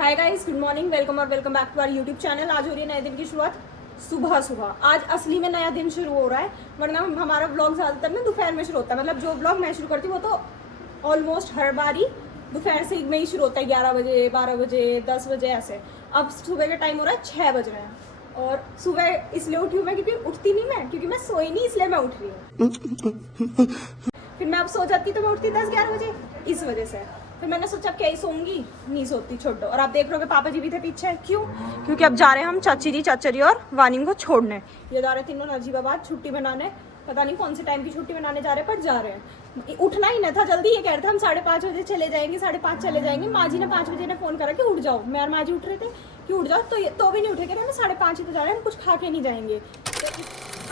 हाय guys, good morning, welcome और welcome back to our YouTube channel. आज हो रही है नए दिन की शुरुआत सुबह सुबह। आज असली में नया दिन शुरू हो रहा है, वरना हमारा व्लॉग ज़्यादातर ना दोपहर में शुरू होता है। मतलब जो व्लॉग मैं शुरू करती हूँ वो तो ऑलमोस्ट हर बार ही दोपहर से में ही शुरू होता है, 11 बजे, 12 बजे, 10 बजे ऐसे। अब सुबह का टाइम हो रहा है 6 बज रहे हैं और सुबह इसलिए उठी हूँ मैं क्योंकि उठती नहीं मैं, क्योंकि मैं सोई नहीं इसलिए मैं उठ रही हूँ। फिर मैं अब सो जाती तो मैं उठती 10-11 बजे, इस वजह से। फिर मैंने सोचा अब क्या ही सोऊंगी, नहीं सोती, छोड़ दो। और आप देख रहे हो पापा जी भी थे पीछे, क्यों? क्योंकि अब जा रहे हैं हम चाची जी और वानी को छोड़ने। ये जा रहे तीनों नजीबाबाद छुट्टी मनाने, पता नहीं कौन से टाइम की छुट्टी मनाने जा रहे हैं, पर जा रहे हैं। उठना ही नहीं था जल्दी, ये कह रहे थे हम 5:30 बजे चले जाएंगे, 5:30 चले जाएंगे। माँ जी ने 5 बजे ने फ़ोन करा कि उठ जाओ। मैं और माँ जी उठ रहे थे कि उठ जाओ, तो भी नहीं उठे, कह रहे हम 5:30 ही तो जा रहे हैं, हम कुछ खा के नहीं जाएंगे।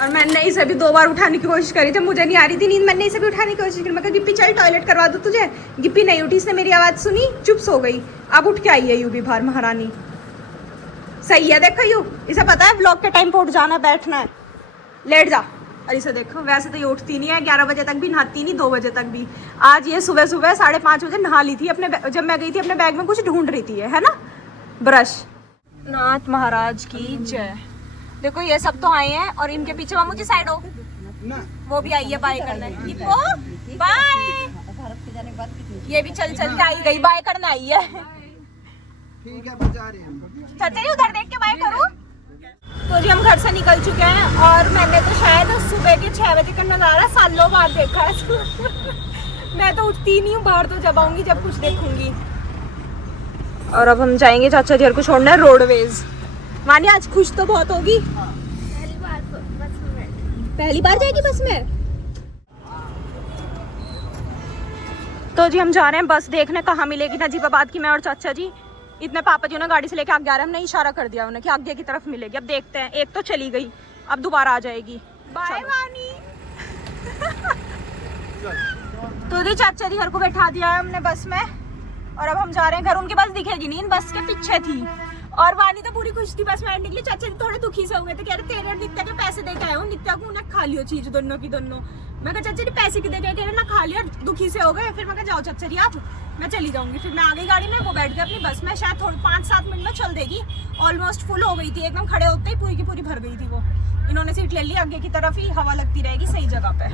और मैंने इसे भी 2 बार उठाने की कोशिश करी थी, मुझे नहीं आ रही थी नींद। मैंने इसे भी उठाने की कोशिश करी, मैं कहा गिप्पी चल टॉयलेट करवा दूँ तुझे। गिप्पी नहीं उठी, इसने मेरी आवाज़ सुनी, चुप सो गई। अब उठ के आई है यू भी बाहर महारानी। सही है, देखो यू, इसे पता है व्लॉग के टाइम पर उठ जाना, बैठना है, लेट जा। और इसे देखो, वैसे तो ये उठती नहीं है, 11 बजे तक भी नहाती नहीं, 2 बजे तक भी। आज ये सुबह 5:30 बजे नहा ली थी अपने, जब मैं गई थी अपने बैग में कुछ ढूंढ रही थी, है ना, ब्रश। नाथ महाराज की जय। देखो ये सब तो आए हैं और इनके पीछे मामू जी साइड हो, वो भी आई है बाय करने। बाय, ये भी चल चल के आई गई, बाय करने आई है। ठीक है, बजा रहे हैं। चल उधर देख के बाय करो। तो जी हम घर से निकल चुके हैं और मैंने तो शायद सुबह के 6 बजे का नज़ारा सालों बाद देखा है। मैं तो उठती नहीं हूँ बाहर, तो जब आऊंगी जब कुछ देखूंगी। और अब हम जाएंगे चाचा जी को छोड़ना है रोडवेज। मानी आज खुश तो बहुत होगी, पहली बार जाएगी बस में। तो जी हम जा रहे हैं बस देखने कहाँ मिलेगी नजीबाबाद की। मैं और चाचा जी, इतने पापा जी ने गाड़ी से लेके आगे आ रहे हैं, हमने इशारा कर दिया उन्हें कि आगे की तरफ मिलेगी। अब देखते हैं, एक तो चली गई, अब दोबारा आ जाएगी। बाय वानी। तो जी चाचा जी घर को बैठा दिया है हमने बस में और अब हम जा रहे हैं घर। उनकी बस दिखेगी नहीं, बस के पीछे थी। और वानी तो पूरी खुश थी बस में निकली। चाचा जी थोड़े दुखी से हो गए थे, कह रहे तेरे और नित्या के पैसे दे के आए हो, नित्या को उन्हें खा लियो चीज दोनों की दोनों। मैं कहा चाचा जी पैसे की दे के, कह रहे ना खा लिया, दुखी से हो गए। फिर मैं कहा जाओ चाचा जी आप, मैं चली जाऊंगी। फिर मैं आ गई गाड़ी में, वो बैठ गई अपनी बस में। शायद थोड़ी 5-7 मिनट में चल देगी, ऑलमोस्ट फुल हो गई थी, एकदम खड़े होते ही पूरी की पूरी भर गई थी वो। इन्होंने सीट ले ली, आगे की तरफ ही हवा लगती रहेगी सही जगह पे।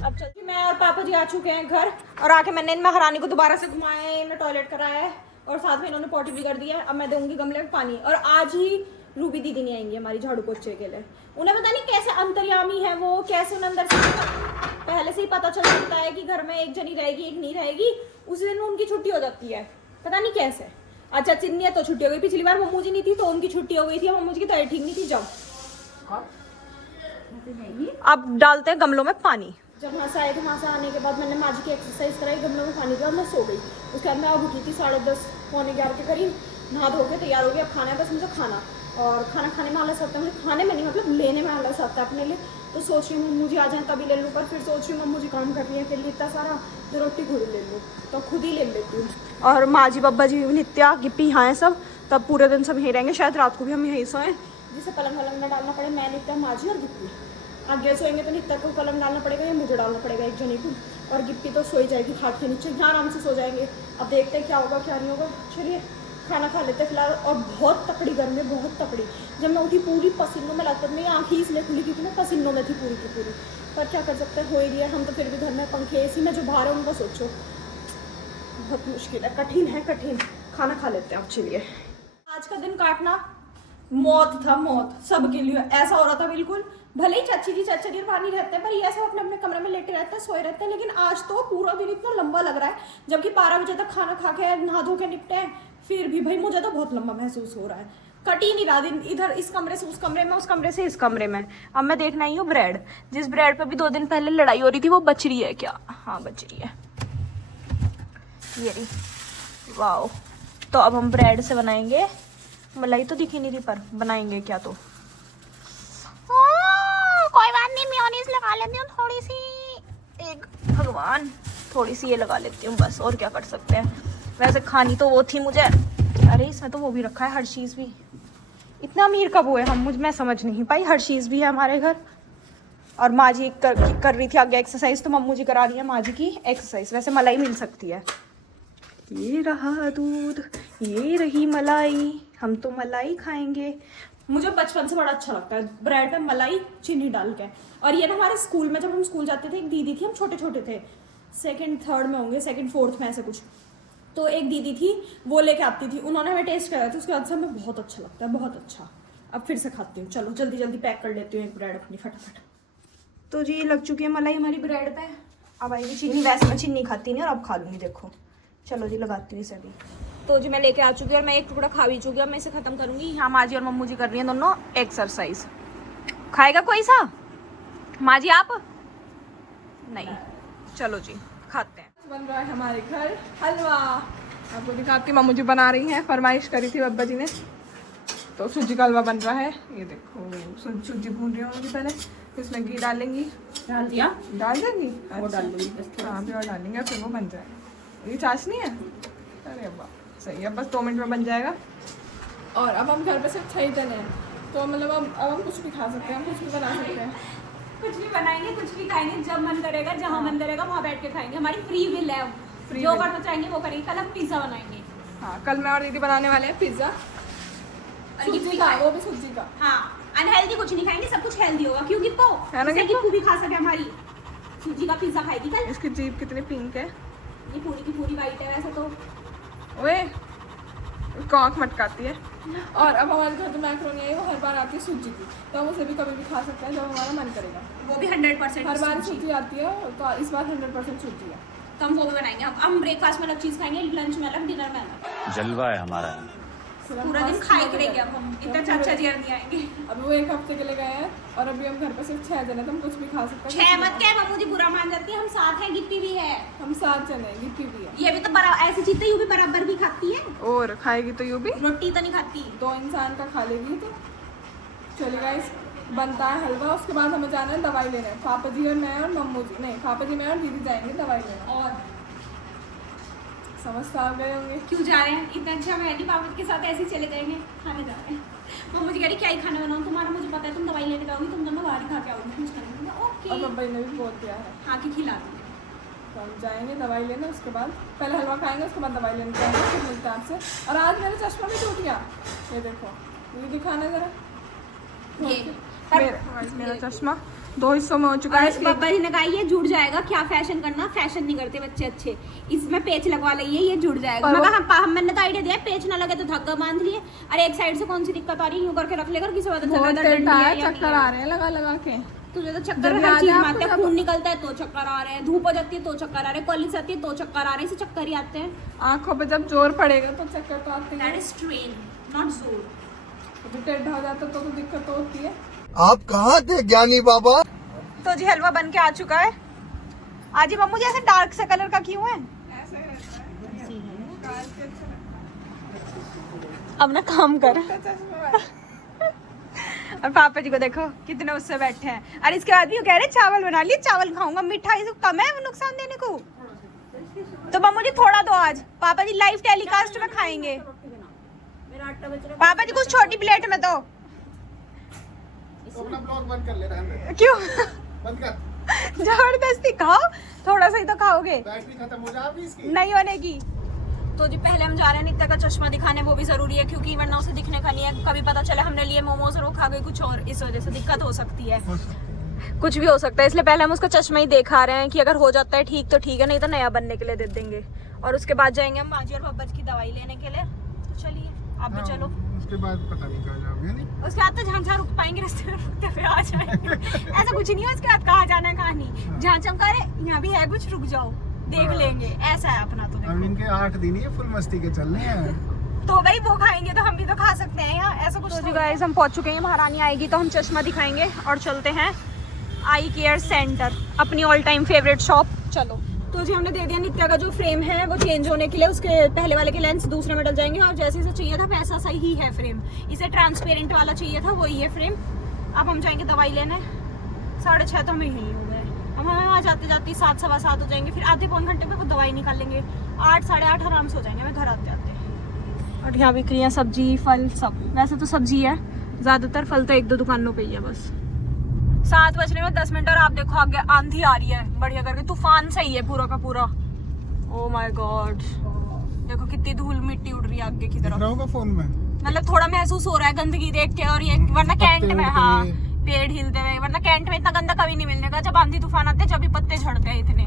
अब चलती, मैं और पापा जी आ चुके हैं घर और आके मैंने इन महारानी को दोबारा से घुमाया है, इन्हें टॉयलेट कराया है और साथ में इन्होंने पॉटी भी कर दिया है। अब मैं दूंगी गमले में पानी। और आज ही रूबी दीदी नहीं आएंगी हमारी झाड़ू पोछे के लिए। उन्हें पता नहीं कैसे अंतर्यामी है वो, कैसे उन्हें अंदर से पहले से ही पता चल जाता है कि घर में एक जनी रहेगी एक नहीं रहेगी। उसी दिन उनकी छुट्टी हो जाती है, पता नहीं कैसे। अच्छा चिन्नी है तो छुट्टी हो गई, पिछली बार मम्मू जी नहीं थी तो उनकी छुट्टी हो गई थी, मम्मू जी की तबीयत ठीक नहीं थी जब। अब डालते हैं गमलों में पानी। जब वहाँ से आए थे, वहाँ से आने के बाद मैंने माँ जी की एक्सरसाइज कराई, गमलों में पानी दिया और मैं सो गई। उसके बाद मैं अब उठी थी 10:30 पौने 11 के करीब, नहा धो के तैयार हो गई। अब खाना है बस मुझे खाना, और खाना खाने में आलस आता है मुझे, खाने में नहीं मतलब लेने में आलस आता है अपने लिए। तो सोच रही हूँ मम्मू जी आ जाएँ तभी ले लूँ, पर फिर सोच रही हूँ मम्मू जी काम कर रही है, फिर इतना सारा तो रोटी खुद ले लूँ, तो खुद ही ले लेती हूँ। और माँ जी बब्बा जी नित्या गिप्पी यहाँ हैं सब, तब पूरे दिन सब यहीं रहेंगे। शायद रात को भी हम यहीं सोएं, जिसे पलंग वलंग में डालना पड़े। मैं नित्या, माँ जी और गिप्पी आगे सोएंगे तो नित्या को पलंग डालना पड़ेगा या मुझे डालना पड़ेगा एक जने को। और गिप्पी तो सोई जाएगी खाट के नीचे, यहाँ आराम से सो जाएंगे। अब देखते हैं क्या होगा क्या नहीं होगा। चलिए खाना खा लेते फिलहाल। और बहुत तकड़ी गर्मी है, बहुत तकड़ी। जब मैं उठी पूरी पसीनों में लगता, मेरी आँखें इसलिए खुली क्योंकि मैं पसीनों में थी पूरी की पूरी। पर क्या कर सकते हैं, हो ही रही है। हम तो फिर भी घर में पंखे एसी में जो बाहर है उनको सोचो, बहुत मुश्किल है, कठिन है कठिन। खाना खा लेते हैं आप। चलिए, आज का दिन काटना मौत था, मौत सबके लिए। ऐसा हो रहा था बिल्कुल, भले ही चाचा जी पानी रहते हैं पर ये सब अपने अपने कमरे में लेटे रहते हैं, सोए रहते हैं। लेकिन आज तो पूरा दिन इतना लंबा लग रहा है, जबकि 12 बजे तक खाना खा के नहा धो के निपटे हैं, फिर भी भाई मुझे तो बहुत लंबा महसूस हो रहा है। कट ही नहीं रहा दिन, इधर इस कमरे से उस कमरे में, उस कमरे से इस कमरे में। अब मैं देखना ही हूँ ब्रेड, जिस ब्रेड पर भी 2 दिन पहले लड़ाई हो रही थी वो बच रही है क्या? हाँ बच रही है, ये रही। वाह, तो अब हम ब्रेड से बनाएंगे। मलाई तो दिखी नहीं थी पर बनाएंगे क्या? तो कोई बात नहीं, मेयोनीज लगा लेती हूँ थोड़ी सी, एक भगवान थोड़ी सी ये लगा लेती हूँ बस, और क्या कर सकते हैं। वैसे खानी तो वो थी मुझे, अरे इसमें तो वो भी रखा है, हर चीज़ भी। इतना अमीर कब हुए हम, मैं समझ नहीं पाई। हर चीज़ भी है हमारे घर। और माँ जी कर रही थी आगे एक्सरसाइज, तो मम्मू जी करा रही है माँ जी की एक्सरसाइज। वैसे मलाई मिल सकती है, ये रहा दूध, ये रही मलाई, हम तो मलाई खाएंगे। मुझे बचपन से बड़ा अच्छा लगता है ब्रेड पे मलाई चीनी डाल के। और ये ना हमारे स्कूल में, जब हम स्कूल जाते थे, एक दीदी थी, हम छोटे छोटे थे, 2nd 3rd में होंगे, 2nd 4th में ऐसे कुछ, तो एक दीदी थी वो लेके आती थी, उन्होंने हमें टेस्ट कराया था, उसके बाद से हमें बहुत अच्छा लगता है, बहुत अच्छा। अब फिर से खाती हूँ। चलो जल्दी जल्दी पैक कर लेती हूँ एक ब्रेड अपनी फटाफट। तो जी लग चुकी है मलाई हमारी ब्रेड पे। अब आएगी चीनी, वैसे मैं चीनी खाती नहीं और अब खा लूँगी, देखो। चलो जी लगाती हूँ इसे भी। तो जी मैं लेके आ चुकी हूँ और मैं एक टुकड़ा खा भी चुकी हूँ। मैं इसे खत्म करूँगी। यहाँ माँ जी और मम्मू जी कर रही हैं दोनों एक्सरसाइज। खाएगा कोई सा? माँ जी आप? नहीं। चलो जी खाते हैं। बन रहा है हमारे घर हलवा। आपको दिखाती मम्मू जी बना रही हैं, फरमाइश करी थी बब्बा जी ने, तो सूजी का हलवा बन रहा है। ये देखो सूजी भून रही होंगी पहले, इसमें घी डालेंगी। डाल दिया? डाल देंगी? वो डाल दूंगी हाँ भी और डालेंगे, फिर वो बन जाएगा। ये चाशनी है? अरे वाह सही है, बस 2 मिनट में बन जाएगा। और अब हम घर पे सिर्फ 6 जने हैं, तो मतलब अब हम कुछ भी खा सकते हैं, हम कुछ भी बना सकते हैं। कुछ भी बनाएंगे, कुछ भी खाएंगे, जब मन करेगा, जहाँ मन करेगा वहाँ बैठ के खाएंगे। हमारी फ्री विल है, जो करना चाहेंगे वो करेंगे। कल हम पिज्जा बनाएंगे। हाँ कल मैं और दीदी बनाने वाले हैं पिज्जा, सूजी का, वो भी सूजी का। हाँ अनहेल्दी कुछ नहीं खाएंगे, सब कुछ हेल्दी होगा। क्योंकि है ना, गिप्पो भी खा सके हमारी सूजी का पिज्जा खाएगी कल। इसकी जीभ कितनी पिंक है, ये पूरी की पूरी वाइट है वैसे तो। ओए उसको आँख मटकाती है। और अब हमारे घर जो मैक्रोनी है वो हर बार आती है सूजी की, तो हम उसे भी कभी भी खा सकते हैं जब हमारा मन करेगा। वो भी 100% हर बार सूजी आती है, तो इस बार 100% सूजी है। तो हम वो भी बनाएंगे। हम ब्रेकफास्ट में अलग चीज़ खाएंगे, लंच में अलग, डिनर में अलग। जलवा है हमारा। पूरा दिन खाए करेंगे अब हम। इतना चाचा जी नहीं आएंगे। अब वो 1 हफ्ते के लिए गए हैं और अभी हम घर पे सिर्फ 6 जने, तो हम कुछ भी खा सकते हैं। 6 मत क्या, मम्मू जी बुरा मान जाती है। हम 7 हैं, गिप्पी भी है। हम 7 जने हैं, गिप्पी भी है। ये भी तो बराबर ऐसी चीजें यू भी बराबर भी खाती है। और खाएगी तो यू भी, रोटी तो नहीं खाती। 2 इंसान का खा लेगी। तो चलिए गाइस बनता है हलवा, उसके बाद हमें जाना है दवाई लेने। पापा जी और मैं और मम्मू जी, नहीं पापा जी मैं और दीदी जाएंगे दवाई लेने। और समझ तो आ गए होंगे क्यों जा रहे हैं? इतना अच्छा मैं पापा के साथ ऐसे ही चले जाएंगे, खाने जा रहे हैं। मम्मू जी कह रही क्या ही खाना बनाऊँ तुम्हारा, मुझे पता है तुम दवाई लेने जाओगी, तुम दोनों बाहर ही खा के आओगी कुछ करने। ओके और बब्बा ने भी बोल दिया है। हाँ कि खिला दूँगी। तो हम जाएंगे दवाई लेने, उसके बाद पहले हलवा खाएंगे, उसके बाद दवाई लेने जाएंगे, फिर मिलते हैं आपसे। और आज मेरा चश्मा भी टूट गया, ये देखो, ये दिखाना जरा। मेरा चश्मा 2 हिस्सों में हो चुका है। पापा जी ने कहा ये जुड़ जाएगा, क्या फैशन करना, फैशन नहीं करते बच्चे अच्छे, इसमें पेच लगवा लेंगे, ये जुड़ जाएगा। मगर मैंने तो आइडिया दिया पेच ना लगे तो धागा बांध लिए। अरे एक साइड से कौन सी दिक्कत आ रही है, यूं करके रख लेकर किसी बात चक्कर आ रहे हैं लगा लगा के। तुझे तो चक्कर हर चीज में आते हैं, खून निकलता है तो चक्कर आ रहे हैं, धूप हो जाती है तो चक्कर आ रहे हैं, कॉलेज आती है तो चक्कर आ रहे हैं, इसे चक्कर ही आते हैं। आंखों पे जब जोर पड़ेगा तो चक्कर तो आते हैं। दैट इज ट्रेन नॉट जोर। तो टेढ़ा हो जाता तो दिक्कत तो होती है। आप कहाँ थे ज्ञानी बाबा? तो जी हलवा बन के आ चुका है। आज ही मम्मू जी ऐसे डार्क से कलर का क्यों है? अब ना काम कर। और पापा जी को देखो कितने उससे बैठे हैं। और इसके बाद भी वो कह रहे चावल बना लिए, चावल खाऊंगा, मिठाई से कम है वो नुकसान देने को। तो मम्मू जी थोड़ा दो, आज पापा जी लाइव टेलीकास्ट में खाएंगे। पापा जी कुछ छोटी प्लेट में दो। अपना ब्लॉग बंद कर ले, रहने दे। क्यों? बंद कर। जबरदस्ती खाओ, थोड़ा सा ही तो खाओगे, बैटरी खत्म हो जाएगी इसकी। नहीं होने की। तो जी पहले हम जा रहे हैं नित्या का चश्मा दिखाने, वो भी जरूरी है क्योंकि वरना उसे दिखने का नहीं है। कभी पता चले हमने लिए मोमोज और वो खा गई कुछ और, इस वजह से दिक्कत हो सकती है, कुछ भी हो सकता है। इसलिए पहले हम उसका चश्मा ही दिखा रहे हैं कि अगर हो जाता है ठीक तो ठीक है, नहीं तो नया बनने के लिए दे देंगे। और उसके बाद जाएंगे हम माजी और पापा की दवाई लेने के लिए। तो चलिए आप भी चलो। उसके बाद पता नहीं कहाँ जाओगे, नहीं? उसके बाद तो जहाँ जहाँ रुक पाएंगे रास्ते में रुकते हुए आ जाएंगे। ऐसा कुछ नहीं है उसके बाद कहाँ जाना है कहाँ नहीं, जहाँ चमका रहे यहाँ भी है कुछ, रुक जाओ देख लेंगे, ऐसा है अपना। तो अब इनके 8 दिन ही फुल मस्ती के चलने हैं। तो भाई वो खाएंगे तो हम भी तो खा सकते हैं यहाँ, ऐसा कुछ। तो गाइस हम पहुंच चुके हैं, महारानी आएगी तो हम चश्मा दिखाएंगे और चलते हैं आई केयर सेंटर, अपनी ऑल टाइम फेवरेट शॉप। चलो। तो जी हमने दे दिया नित्या का जो फ्रेम है वो चेंज होने के लिए, उसके पहले वाले के लेंस दूसरे में डल जाएंगे और जैसे इसे चाहिए था वैसा सही ही है फ्रेम। इसे ट्रांसपेरेंट वाला चाहिए था, वही है फ्रेम। अब हम जाएंगे दवाई लेने, 6:30 तो हमें यहीं हो गए। अब हमें वहाँ जाते जाते 7 सवा 7 हो जाएंगे, फिर आधे पौन घंटे में वो दवाई निकाल लेंगे, 8 साढ़े 8 आराम से हो जाएंगे हमें घर आते आते। और यहाँ बिक रही है सब्जी फल सब, वैसे तो सब्जी है ज़्यादातर, फल तो 1-2 दुकानों पे ही है बस। 7 बजने में 10 मिनट और आप देखो आगे आंधी आ रही है बढ़िया करके, तूफान सही है पूरा का पूरा। ओ माय गॉड देखो कितनी धूल मिट्टी उड़ रही है आगे की दिख तरफ। रहा होगा फोन में। मतलब थोड़ा महसूस हो रहा है गंदगी देख के। और ये वरना कैंट में, हाँ पेड़ हिलते हुए, वरना कैंट में इतना गंदा कभी नहीं मिलने का। जब आंधी तूफान आते हैं जब भी पत्ते झड़ते हैं इतने।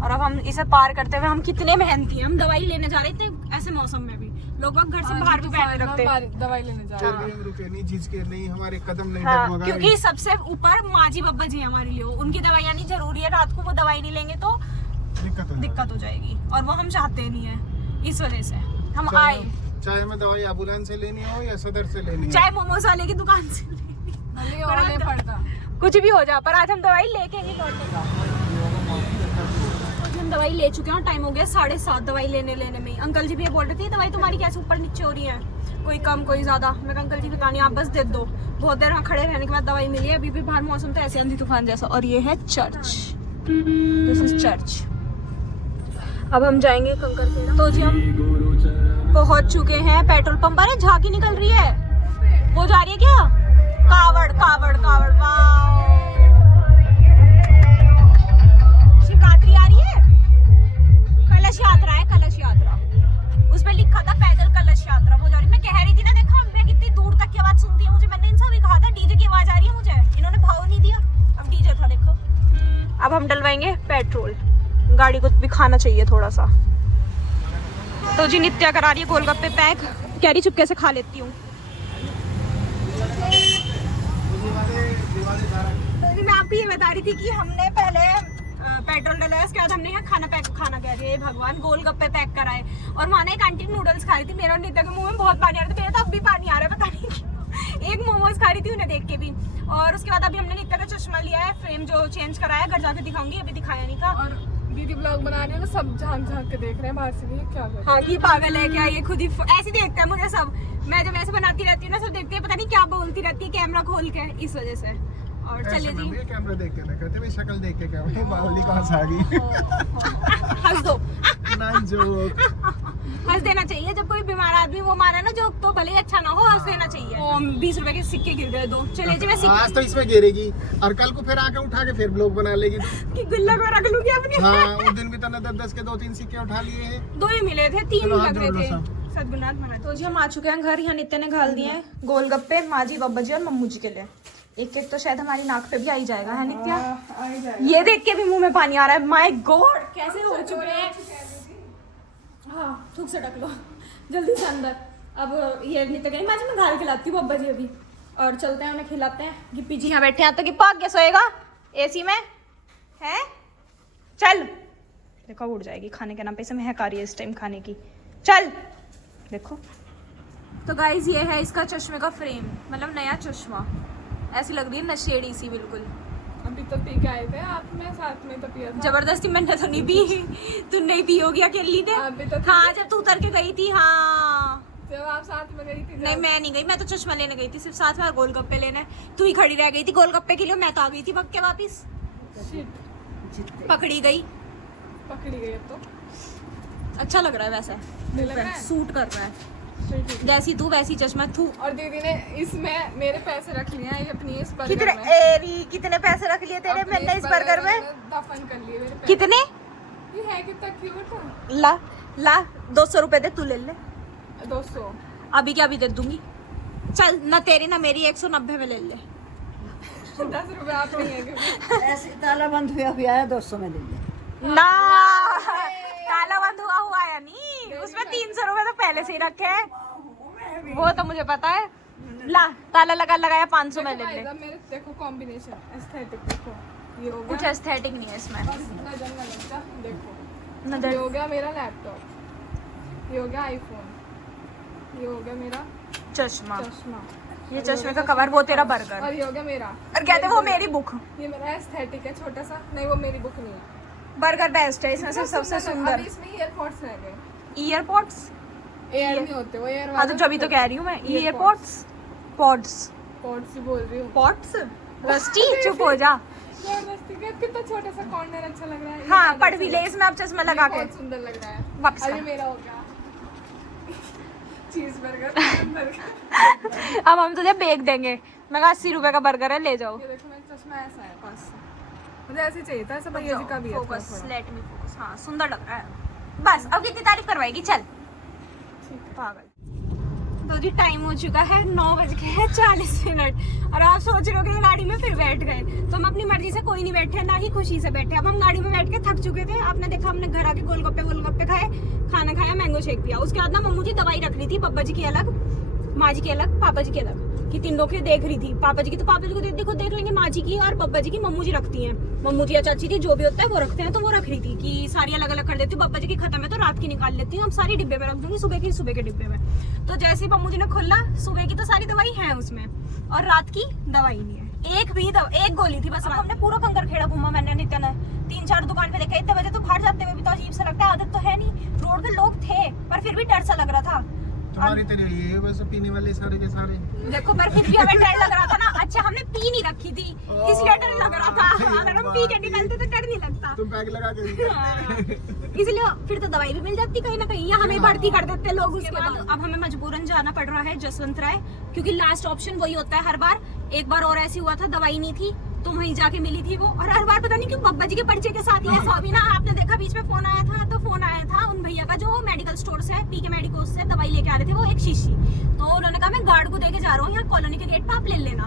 और अब हम इसे पार करते हुए हम कितने मेहनती हैं, हम दवाई लेने जा रहे थे ऐसे मौसम में भी। लोग घर से बाहर भी बैठ रखते हैं, दवाई लेने जा रहे हैं। फिर भी हम रुके नहीं, झिझके नहीं, हमारे कदम नहीं हाँ, डगमगाए। क्योंकि सबसे ऊपर माजी बब्बा जी हमारे लिए, उनकी दवाइयाँ नहीं जरूरी है। रात को वो दवाई नहीं लेंगे तो दिक्कत हो जाएगी, और वो हम चाहते नहीं है। इस वजह से हम आए। चाहे में दवाई एम्बुलेंस से लेनी हो या सदर से लेनी हो, चाहे मोमोज वाले की दुकान से भले और नहीं पड़ता, कुछ भी हो जा, पर आज हम दवाई लेके ही लौटेगा। हम दवाई ले चुके हैं, टाइम हो गया 7:30 दवाई लेने में। अंकल जी भी ये बोल रहे थे दवाई तुम्हारी कैसे ऊपर नीचे हो रही है, कोई कम कोई ज्यादा। मैं कहा अंकल जी पता नहीं, आप बस दे दो। बहुत देर वहाँ खड़े रहने के बाद दवाई मिली है। अभी भी बाहर मौसम तो ऐसे आंधी तूफान जैसा। और ये है चर्च, दिस इज चर्च। अब हम जाएंगे कंकरखेड़ा। तो जी हम पहुंच चुके हैं पेट्रोल पंप। अरे झांकी निकल रही है, वो जा रही है क्या? कावड़ कावड़ कावड़, वाओ। शिवरात्रि आ रही है, कलश यात्रा है, कलश यात्रा। उसमें लिखा था पैदल कलश यात्रा, वो जा रही। मैं कह रही थी ना, देखो हम कितनी दूर तक की आवाज सुनती है मुझे। मैंने इनसे भी कहा था डीजे की आवाज आ रही है मुझे, इन्होंने भाव नहीं दिया। अब डीजे था, देखो। अब हम डलवाएंगे पेट्रोल, गाड़ी को भी खाना चाहिए थोड़ा सा। तो जी नित्या करा रही है गोलगप्पे पैक, कह रही चुपके से खा लेती हूँ। मैं आपको ये बता रही थी कि हमने पहले पेट्रोल डलवाया, उसके बाद हमने यहाँ खाना कह रही है भगवान, गोलगप्पे पैक कराए। और वहाँ ना एक आंटी नूडल्स खा रही थी, मेरे और नित्या के मुंह में बहुत पानी आ रहा था। मेरा तो अब भी पानी आ रहा है, पता नहीं क्यों। एक मोमोज खा रही थी उन्हें देख के भी। और उसके बाद अभी हमने नित्या का चश्मा लिया है, फ्रेम जो चेंज कराया, घर जाके दिखाऊंगी, अभी दिखाया नहीं था। और दीदी ब्लॉग बना रही है तो सब झांक के देख रहे हैं बाहर से भी, क्या कर रहे हैं। हाँ ये पागल है क्या, ये खुद ही ऐसे देखता है मुझे सब। मैं जब ऐसे बनाती रहती हूँ ना, सब देखते हैं, पता नहीं क्या बोलती रहती है कैमरा खोल के, इस वजह से। और चलिए जी, ये कैमरा देख के ना कहते भाई शक्ल देख के क्या भाई बाहुली कहाँ से आ गई। हंस दो। ना जोक, हंस देना चाहिए जब कोई बीमार आदमी वो मारा ना, जो तो भले ही अच्छा ना हो, हंस देना चाहिए। 20 रुपए के सिक्के गिर गए 2। चलिए जी, मैं आज तो इसमें गिरेगी और कल को फिर आके उठा के फिर ब्लॉग बना लेगी। कि गुल्लक में रख लूंगी अपनी। हाँ, उस दिन भी तो 10-10 के 2-3 सिक्के उठा लिए हैं। 2 ही मिले थे, 3 चलो, हाथ लग रहे जोड़ लो थे। सब। सद्गुनाथ महाराज। तो जी हम आ चुके हैं घर। यहाँ नित्य ने घाल दिए हैं गोलगप्पे माजी बब्बा जी और मम्मू जी के लिए। एक एक तो शायद हमारी नाक पे भी आ ही जाएगा, है नित्या? ये देख के भी मुंह में पानी आ रहा है। माय गॉड, कैसे हो चुके हैं। हाँ थूक से ढक लो जल्दी से अंदर। अब ये नित्य कहीं माजी मैं घाल खिलाती हूँ बब्बा जी अभी, और चलते हैं उन्हें खिलाते हैं। गिप्पी जी यहाँ बैठे हैं, तो गिप्पा आगे सोएगा एसी में है। चल देखो उड़ जाएगी खाने के नाम पे, इसे महक आ रही है इस टाइम खाने की। चल देखो। तो गाइज ये है इसका चश्मे का फ्रेम, मतलब नया चश्मा। ऐसी लग रही है नशेड़ी सी बिल्कुल। अभी तो पी के आए थे आप में साथ में, तो पिया था। जबरदस्ती मैंने तो नहीं पी, तू नहीं पी होगी अकेली ने। अभी तो हाँ जब तू उतर के गई थी। हाँ जब आप साथ में गई थी। नहीं मैं नहीं गई, मैं तो चश्मा लेने गई थी सिर्फ, साथ में गोलगप्पे लेने। तू ही खड़ी रह गई थी गोलगप्पे के लिए, मैं तो आ गई थी भग के वापिस। पकड़ी गई अब तो अच्छा लग रहा है वैसे, नहीं लग रहा है? सूट कर रहा है। जैसी तू वैसी चश्मा तू। और दीदी ने इसमें मेरे पैसे रख लिए हैं, ये अपनी इस बर्गर कितने में एरी कितने पैसे रख लिए तेरे अपनी मैंने इस बर्गर में? दफन कर लिए मेरे पैसे। कितने? ये है कितना क्यूट। ला ला 200 रुपए दे, तू ले ले 200 अभी क्या, अभी दे दूंगी। चल ना तेरी ना मेरी 190 में ले ले। 10 रुपए आप नहीं है क्योंकि ऐसे ताला बंद हुआ है 200 में ले लिया। ना ताला बंद हुआ है नहीं, उसमें 300 रुपए तो पहले से ही रखे हैं, वो तो मुझे पता है। ला ताला लगाया 500 में ले ले। मेरे देखो कॉम्बिनेशन एस्थेटिक देखो, ये हो कुछ गया। एस्थेटिक नहीं है इसमें। नजर ना लग जा, देखो नजर ये हो गया मेरा लैपटॉप, ये हो गया आईफोन, ये हो गया मेरा चश्मा, चश्मा, ये चश्मे का कवर, वो तेरा बर्गर, और ये हो गया मेरा। और कहते वो मेरी बुक। ये मेरा एस्थेटिक है छोटा सा, नहीं वो मेरी बुक नहीं है। बर्गर बेस्ट है इसमें से सबसे सुंदर। अभी इसमें ईयरपॉड्स रह गए। ईयरपॉड्स एयर नहीं होते वो, एयर हाँ तो जब तो कह रही हूँ मैं ईयरपॉड्स। पॉड्स पॉड्स ही बोल रही हूँ। पॉड्स रस्टी चुप हो जा। जबरदस्ती का कितना छोटा सा कॉर्नर अच्छा लग रहा है। हाँ पढ़ भी ले इसमें, आप चश्मा लगा के बहुत सुंदर लग रहा है। वापस अरे कर। मेरा हो गया चीज बर्गर। अब हम तुझे बेच देंगे। मैं कहा 80 रुपए का बर्गर है, ले जाओ। ये देखो मेरा चश्मा ऐसा है बस, मुझे ऐसे चाहिए था, ऐसा भैया जी का भी है। Focus, let me focus. हाँ सुंदर लग रहा है। बस अब कितनी तारीफ करवाएगी, चल पागल। तो जी टाइम हो चुका है 9:40 और आप सोच रहे हो कि गाड़ी में फिर बैठ गए। तो हम अपनी मर्जी से कोई नहीं बैठे, ना ही खुशी से बैठे। अब हम गाड़ी में बैठ के थक चुके थे। आपने देखा हमने घर आके गोलगप्पे खाए, खाना खाया, मैंगो शेक पिया। उसके बाद ना मम्मू जी दवाई रख रही थी, पप्पा जी की अलग, माँ जी की अलग, पापा जी की अलग, कि तीनों की देख रही थी। पापा जी की तो पापा जी को देख लेंगे, माँ जी की और पप्पा जी की मम्मू जी रखती हैं। मम्मू जी या चाची जी जो भी होता है वो रखते हैं, तो वो रख रही थी कि सारी अलग अलग कर देती हूँ। पापा जी की खत्म है तो रात की निकाल लेती हूँ, अब सारी डिब्बे में रख दूंगी, सुबह के डिब्बे में। तो जैसे ही मम्मू जी ने खोला, सुबह की तो सारी दवाई है उसमें और रात की दवाई नहीं है। एक गोली थी बस। हमने पूरा कंकर खेड़ा घूमा, मैंने नित्या ने 3-4 दुकान पे देखा। इतने बजे तो बाहर जाते हुए भी तो अजीब सा लगता है, आदत तो है नहीं। रोड पे लोग थे पर फिर भी डर सा लग रहा था। तुम्हारी तरह ये बस पीने वाले सारे के सारे देखो पर फिर भी हमें डर लग रहा था ना। अच्छा हमने पी नहीं रखी थी इसलिए डर लग रहा था, अगर हम पी के निकलते तो डर नहीं लगता। तुम बैग लगा के इसलिए फिर तो दवाई भी मिल जाती कहीं ना कहीं, या हमें भर्ती कर देते लोग। उसके बाद अब हमें मजबूरन जाना पड़ रहा है जसवंत राय, क्योंकि लास्ट ऑप्शन वही होता है हर बार। एक बार और ऐसी हुआ था, दवाई नहीं थी तो वहीं जाके मिली थी वो। और हर बार पता नहीं क्यों बब्बा जी के पर्चे के साथ ही ऐसा अभी ना, आपने देखा बीच में फोन आया था, तो फोन आया था उन भैया का जो मेडिकल स्टोर से पीके मेडिकोस से दवाई लेके आ रहे थे, वो एक शीशी। तो उन्होंने कहा मैं गार्ड को देके जा रहा हूँ यहाँ कॉलोनी के गेट पे, आप ले लेना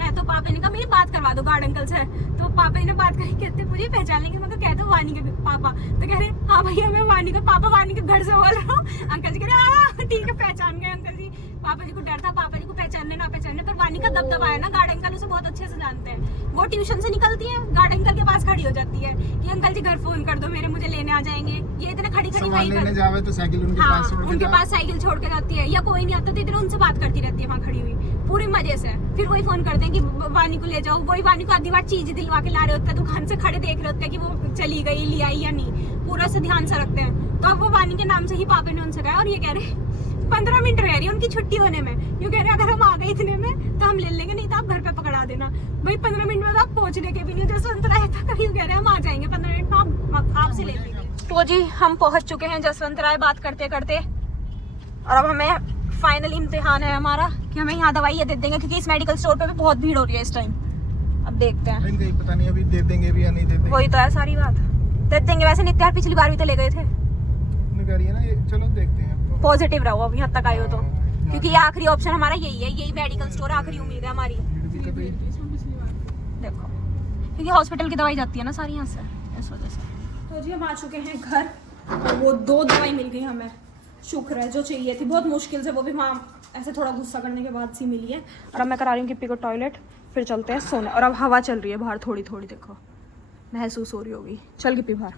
है। तो पापा ने कहा मेरी बात करवा दो गार्ड अंकल से। तो पापा ने बात करी, कहते मुझे पहचान लेंगे। मैं कह दो वानी के पापा। तो कह रहे हाँ भैया मैं वानी का पापा, वानी के घर से बोल रहा हूँ। अंकल जी कह रहे हाँ ठीक है पहचान गए अंकल जी। पापा जी को डर था, पापा जी को पहचानने ना पहचानने, पर वानी का दबदबा है ना, गार्ड अंकल उसे बहुत अच्छे से जानते हैं। वो ट्यूशन से निकलती है, गार्ड अंकल के पास खड़ी हो जाती है कि अंकल जी घर फोन कर दो मेरे, मुझे लेने आ जाएंगे। ये इतने खड़ी वही लेने जावे तो साइकिल उनके पास छोड़ के उनके पास साइकिल छोड़ के जाती है, या कोई नहीं आता तो इधर उनसे बात करती रहती है वहाँ खड़ी हुई पूरी मजे से। फिर वही फोन करते हैं कि वानी को ले जाओ, वही वानी को आधी बार चीज दिलवा के ला रहे होते हैं, दुकान से खड़े देख रहे होते हैं कि वो चली गई, ले आई या नहीं, पूरा से ध्यान से रखते हैं। तो अब वो वानी के नाम से ही पापा ने उनसे कहा, और ये कह रहे 15 मिनट रह रही है उनकी छुट्टी होने में। यूँ कह रहे अगर हम आ गए इतने में तो हम ले लेंगे, नहीं तो आप घर पे पकड़ा देना। भाई 15 मिनट में तो आप पहुंचने के भी नहीं, जसवंत राय तक कहीं कह रहे हम आ जाएंगे 15 मिनट में, आप आपसे ले लेंगे। तो जी हम पहुंच चुके हैं जसवंत राय बात करते करते, और अब हमें फाइनल इम्तिहान है हमारा कि हमें यहाँ दवाई दे देंगे, क्योंकि इस मेडिकल स्टोर पे भी बहुत भीड़ हो रही है इस टाइम। अब देखते हैं, इनका ही पता नहीं अभी दे देंगे भी या नहीं दे देंगे। वही तो है सारी बात, दे देंगे। वैसे नित्या पिछली बार भी तो ले गए थे। निकालिए ना ये, चलो देखते हैं। पॉजिटिव रहो अब यहाँ तक आए हो तो, क्योंकि ये आखिरी ऑप्शन हमारा यही है, यही मेडिकल स्टोर आखिरी उम्मीद है हमारी। देखो क्योंकि हॉस्पिटल की दवाई जाती है ना सारी यहाँ से, इस वजह से। तो जी हम आ चुके हैं घर, और वो 2 दवाई मिल गई हमें, शुक्र है, जो चाहिए थी बहुत मुश्किल से, वो भी वहाँ ऐसे थोड़ा गुस्सा करने के बाद सी मिली है। और अब मैं करा रही हूँ किप्पी को टॉयलेट, फिर चलते हैं सोने। और अब हवा चल रही है बाहर थोड़ी थोड़ी, देखो महसूस हो रही होगी। चल किप्पी बाहर।